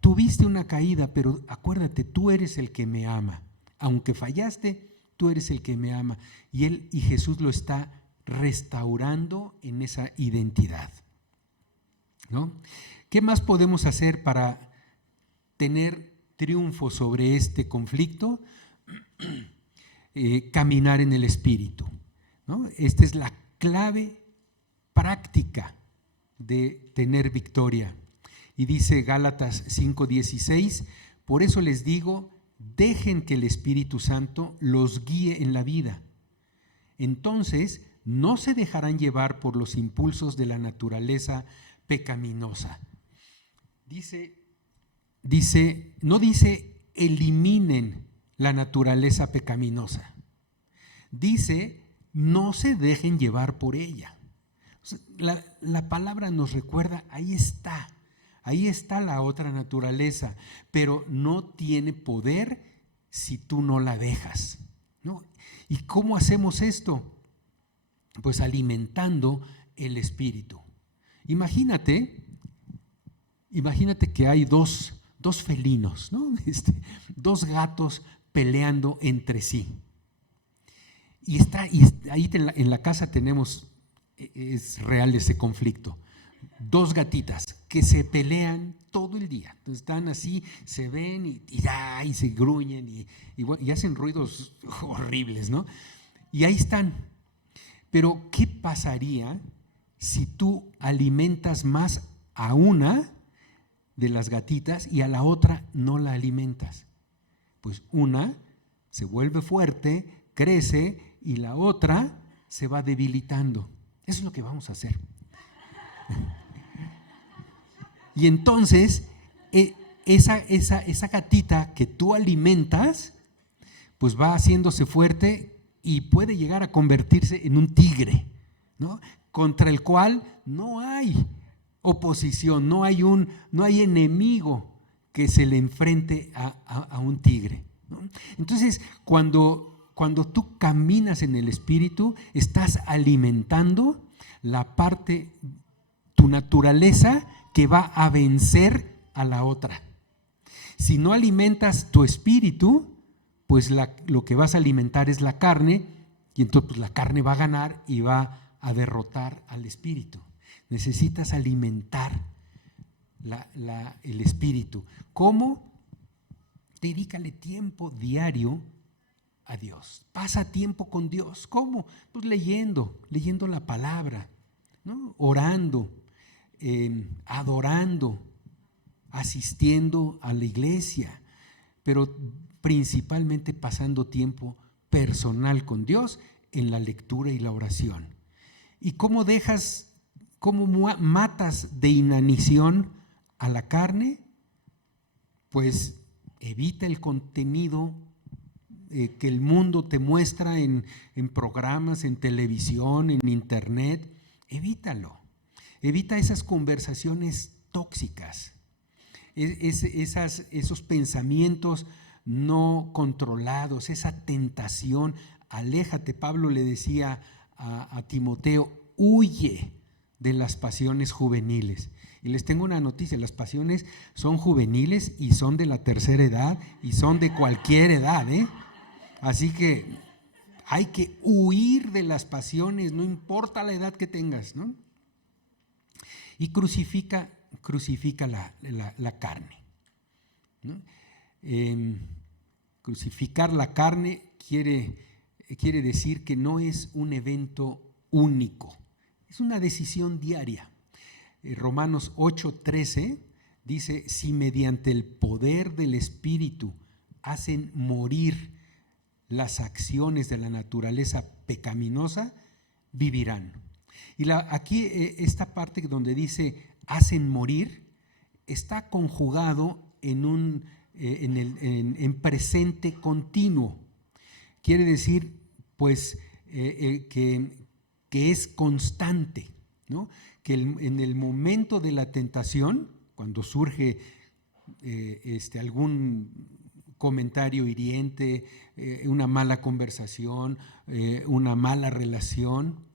Tuviste una caída, pero acuérdate, tú eres el que me ama. Aunque fallaste, tú eres el que me ama. Y Jesús lo está restaurando en esa identidad, ¿no? ¿Qué más podemos hacer para tener triunfo sobre este conflicto? Caminar en el Espíritu, ¿no? Esta es la clave práctica de tener victoria. Y dice Gálatas 5:16, por eso les digo, dejen que el Espíritu Santo los guíe en la vida. Entonces no se dejarán llevar por los impulsos de la naturaleza pecaminosa. No dice eliminen la naturaleza pecaminosa. Dice no se dejen llevar por ella. La palabra nos recuerda, ahí está la otra naturaleza, pero no tiene poder si tú no la dejas, ¿no? ¿Y cómo hacemos esto? Pues alimentando el Espíritu. Imagínate que hay dos felinos, ¿no? 2 gatos peleando entre sí. Y ahí en la casa es real ese conflicto. 2 gatitas que se pelean todo el día. Entonces están así, se ven y se gruñen y hacen ruidos horribles, ¿no? Y ahí están. Pero ¿qué pasaría si tú alimentas más a una de las gatitas y a la otra no la alimentas. Pues una se vuelve fuerte, crece y la otra se va debilitando. Eso es lo que vamos a hacer. Y entonces, esa gatita que tú alimentas, pues va haciéndose fuerte y puede llegar a convertirse en un tigre, ¿no? Contra el cual no hay oposición, no hay enemigo que se le enfrente a un tigre, ¿no? Entonces, cuando tú caminas en el Espíritu, estás alimentando la parte, tu naturaleza que va a vencer a la otra. Si no alimentas tu espíritu, pues lo que vas a alimentar es la carne, y entonces pues, la carne va a ganar y va a derrotar al espíritu. Necesitas alimentar el espíritu. ¿Cómo? Dedícale tiempo diario a Dios. Pasa tiempo con Dios. ¿Cómo? Pues leyendo la palabra, ¿no? Orando, adorando, asistiendo a la iglesia, pero principalmente pasando tiempo personal con Dios en la lectura y la oración. ¿Y cómo matas de inanición a la carne? Pues evita el contenido que el mundo te muestra en programas, en televisión, en internet. Evítalo. Evita esas conversaciones tóxicas, esos pensamientos no controlados, esa tentación. Aléjate. Pablo le decía a Timoteo, huye de las pasiones juveniles. Y les tengo una noticia, las pasiones son juveniles y son de la tercera edad y son de cualquier edad, ¿eh? Así que hay que huir de las pasiones, no importa la edad que tengas, ¿no? Y crucifica la carne, ¿no? Crucificar la carne quiere decir que no es un evento único, es una decisión diaria. Romanos 8:13 dice, si mediante el poder del Espíritu hacen morir las acciones de la naturaleza pecaminosa, vivirán. Y aquí esta parte donde dice hacen morir está conjugado en presente continuo. Quiere decir pues que es constante, ¿no? Que en el momento de la tentación, cuando surge algún comentario hiriente, una mala conversación, una mala relación,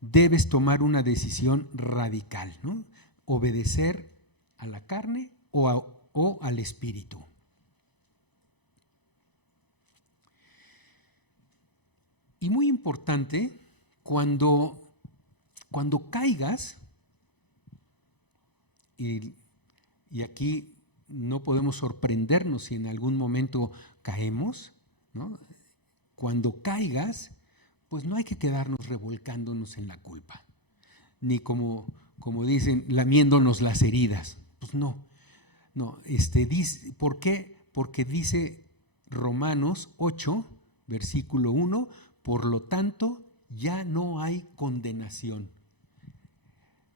debes tomar una decisión radical, ¿no? Obedecer a la carne o al espíritu. Y muy importante, cuando caigas, y aquí no podemos sorprendernos si en algún momento caemos, ¿no? Cuando caigas, pues no hay que quedarnos revolcándonos en la culpa, ni como dicen, lamiéndonos las heridas. Pues no. ¿Por qué? Porque dice Romanos 8, versículo 1, por lo tanto, ya no hay condenación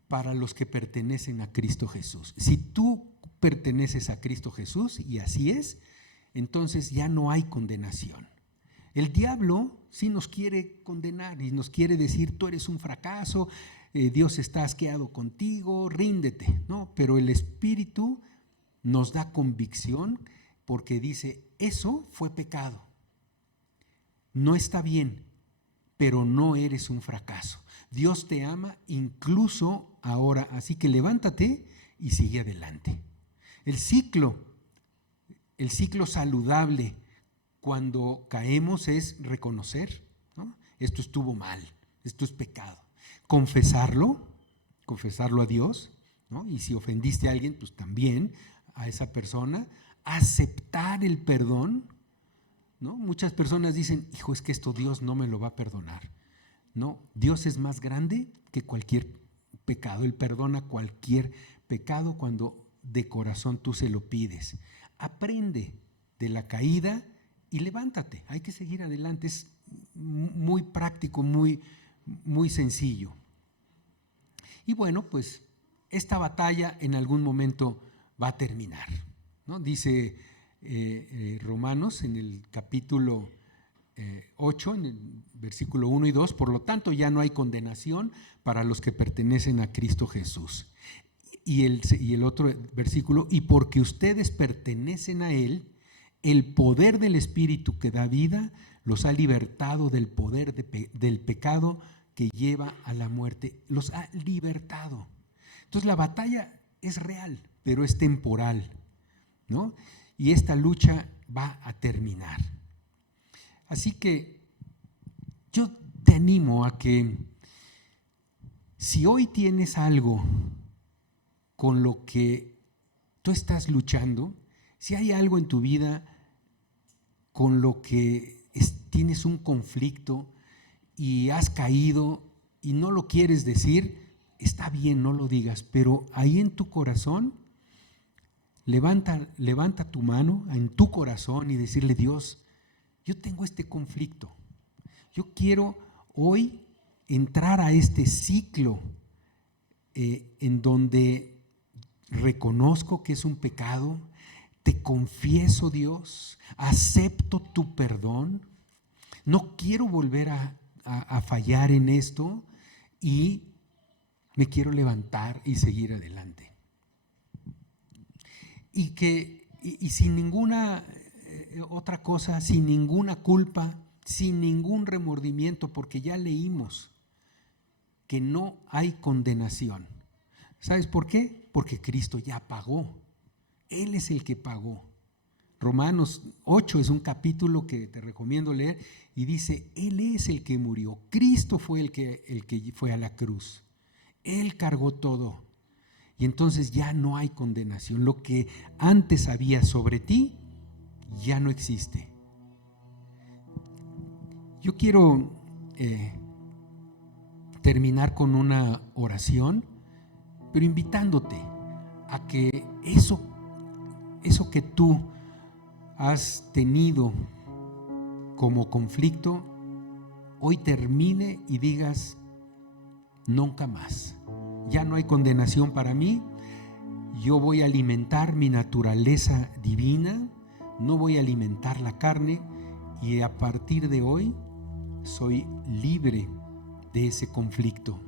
para los que pertenecen a Cristo Jesús. Si tú perteneces a Cristo Jesús, y así es, entonces ya no hay condenación. El diablo sí nos quiere condenar y nos quiere decir, tú eres un fracaso, Dios está asqueado contigo, ríndete, ¿no? Pero el Espíritu nos da convicción porque dice, eso fue pecado. No está bien, pero no eres un fracaso. Dios te ama incluso ahora, así que levántate y sigue adelante. El ciclo saludable cuando caemos es reconocer, ¿no? Esto estuvo mal, esto es pecado. Confesarlo a Dios, ¿no? Y si ofendiste a alguien, pues también a esa persona. Aceptar el perdón, ¿no? Muchas personas dicen, hijo, es que esto Dios no me lo va a perdonar. No, Dios es más grande que cualquier pecado. Él perdona cualquier pecado cuando de corazón tú se lo pides. Aprende de la caída y levántate. Hay que seguir adelante. Es muy práctico, muy sencillo. Y bueno, pues esta batalla en algún momento va a terminar, ¿no? Dice Romanos en el capítulo 8, en el versículo 1 y 2, por lo tanto ya no hay condenación para los que pertenecen a Cristo Jesús. Y el otro versículo, y porque ustedes pertenecen a Él, el poder del Espíritu que da vida los ha libertado del poder del pecado que lleva a la muerte. Los ha libertado. Entonces la batalla es real, pero es temporal, ¿no? Y esta lucha va a terminar. Así que yo te animo a que si hoy tienes algo con lo que tú estás luchando, si hay algo en tu vida con lo que tienes un conflicto y has caído y no lo quieres decir, está bien, no lo digas, pero ahí en tu corazón, levanta tu mano en tu corazón y decirle: Dios, yo tengo este conflicto, yo quiero hoy entrar a este ciclo en donde reconozco que es un pecado, te confieso, Dios, acepto tu perdón, no quiero volver a fallar en esto y me quiero levantar y seguir adelante. Y sin ninguna otra cosa, sin ninguna culpa, sin ningún remordimiento, porque ya leímos que no hay condenación. ¿Sabes por qué? Porque Cristo ya pagó. Él es el que pagó. Romanos 8 es un capítulo que te recomiendo leer y dice: Él es el que murió. Cristo fue el que fue a la cruz. Él cargó todo. Y entonces ya no hay condenación. Lo que antes había sobre ti ya no existe. Yo quiero terminar con una oración, pero invitándote a que eso que tú has tenido como conflicto, hoy termine y digas: nunca más. Ya no hay condenación para mí. Yo voy a alimentar mi naturaleza divina, no voy a alimentar la carne, y a partir de hoy soy libre de ese conflicto.